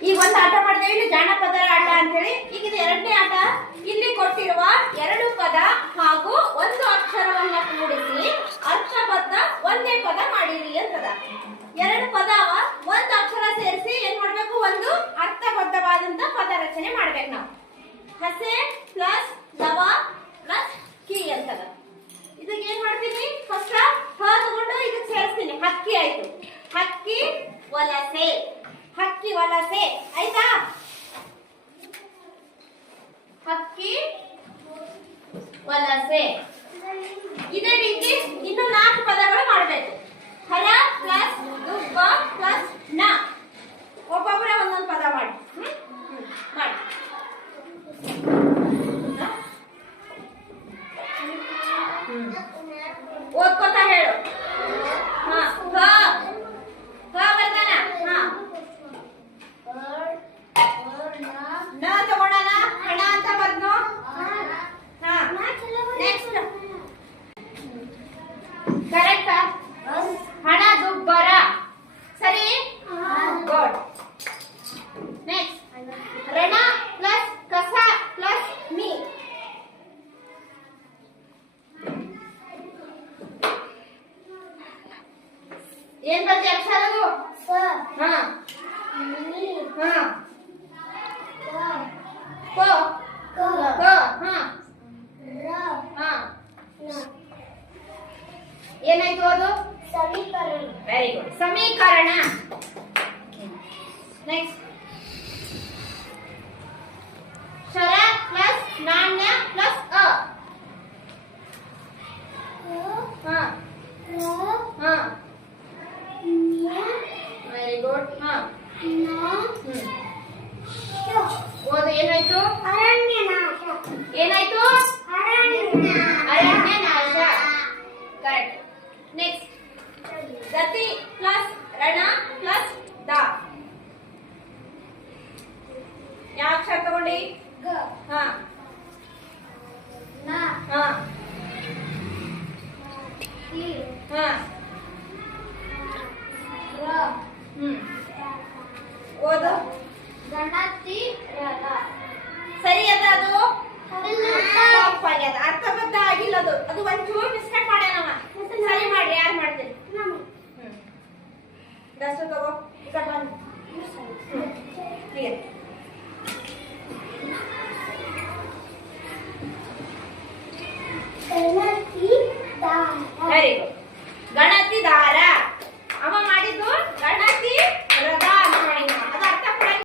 ಈಗ ಒಂದು ಆಟ ಮಾಡಿದ್ರೆ ಇಲ್ಲಿ ಜಾನಪದರ ಆಟ ಅಂತ ಹೇಳಿ. ಈಗ ಇದು ಎರಡನೇ ಆಟ. ಇಲ್ಲಿ ಕೊಟ್ಟಿರುವ ಎರಡು ಪದ ಹಾಗೂ ಒಂದು ಅಕ್ಷರವನ್ನ ಕೂಡಿಸಿ ಅರ್ಥಬದ್ಧ ಒಂದೇ ಪದ ಮಾಡಿರಿ ಅಂತದ. ಎರಡು ಪದ ಒಂದು ಅಕ್ಷರ ಸೇರಿಸಿ ಏನ್ ಮಾಡ್ಬೇಕು, ಒಂದು ಅರ್ಥಬದ್ಧವಾದಂತ ಪದ ರಚನೆ ಮಾಡ್ಬೇಕು ನಾವು. ಹಸೆ ಪ್ಲಸ್ ದವ ಪ್ಲಸ್ ಕಿ ಅಂತದ. ಇದಕ್ಕೆ ಏನ್ ಮಾಡ್ತೀನಿ, ಫಸ್ಟ್ ಹ ತಗೊಂಡು ಇದಕ್ಕೆ ಸೇರಿಸ್ತೀನಿ. ಹಕ್ಕಿ ಆಯ್ತು. ಹಕ್ಕಿ ವಲಸೆ, ಹಕ್ಕಿ ವಲಸೆ ಆಯ್ತಾ. ಹಕ್ಕಿ ವಲಸೆ. ಇದೇ ರೀತಿ ಇನ್ನು 4 ಪದಗಳು ಮಾಡಬೇಕು. ಹರ ಪ್ಲಸ್ ದುಬ್ಬ ಪ್ಲಸ್ ನ. ಒಬ್ಬೊಬ್ಬರೇ ಒಂದೊಂದು ಪದ ಮಾಡಿ. ಮಾಡಿ ಓದ್ಕೊತಾ ಹೇಳು. ಹಾ ಬರ್ತಾನ. ನ ತಗೊಳ್ಳೋಣ. ಹಣ ಅಂತ ಬರ್ದು. Next correct. ಹಣ ದುಬ್ಬರ ಸರಿ. ಗುಡ್. ನೆಕ್ಸ್ಟ್ ರಣ ಪ್ಲಸ್ ಕಸ ಪ್ಲಸ್ ಮೀ. ಏನ್ ಬರ್ತಿ ಅಕ್ಷರ ಅದು? ಹಾ ಹಾ ಕೋ ಕೋ ಹಾ ಹಾ. ಏನಾಯ್ತು ಅದು? ಸಮೀಕರಣ. Very good. ಸಮೀಕರಣ. ನೆಕ್ಸ್ಟ್ ಶರ ಪ್ಲಸ್ ನಾಣ್ಯ ಪ್ಲಸ್ ಅ. ಹಾ ಹಾ ವೆರಿ ಗುಡ್. ಹಾ ಓದು. ಏನಾಯ್ತು? ಅರಣ್ಯನಾಶ. ಏನಾಯ್ತು? ಅರಣ್ಯನಾಶ. ಕರೆಕ್ಟ್. ನೆಕ್ಸ್ಟ್ ಗತಿ ಪ್ಲಸ್ ರಣ ಪ್ಲಸ್ ದ. ಯಾವ ಅಕ್ಷರ ತಗೊಂಡಿ? ಹಾ ಹಾ ಹಾ ಓದು. ಗಣತಿ ಸರಿ ಅದ. ಅದು ತಪ್ಪಾಗ್ಯದ. ಅರ್ಥಬದ್ಧ ಆಗಿಲ್ಲ ಅದು. ಅದು ಒಂಚೂರು ಮಿಸ್ಟೇಕ್ ಮಾಡ್ಯಾನವ. ಸರಿ ಮಾಡ್ರಿ. ಯಾರು ಮಾಡ್ತೀರಿ? ದಷ್ಟು ತಗೋ. ಈ ಕಡೆ ಬಂದು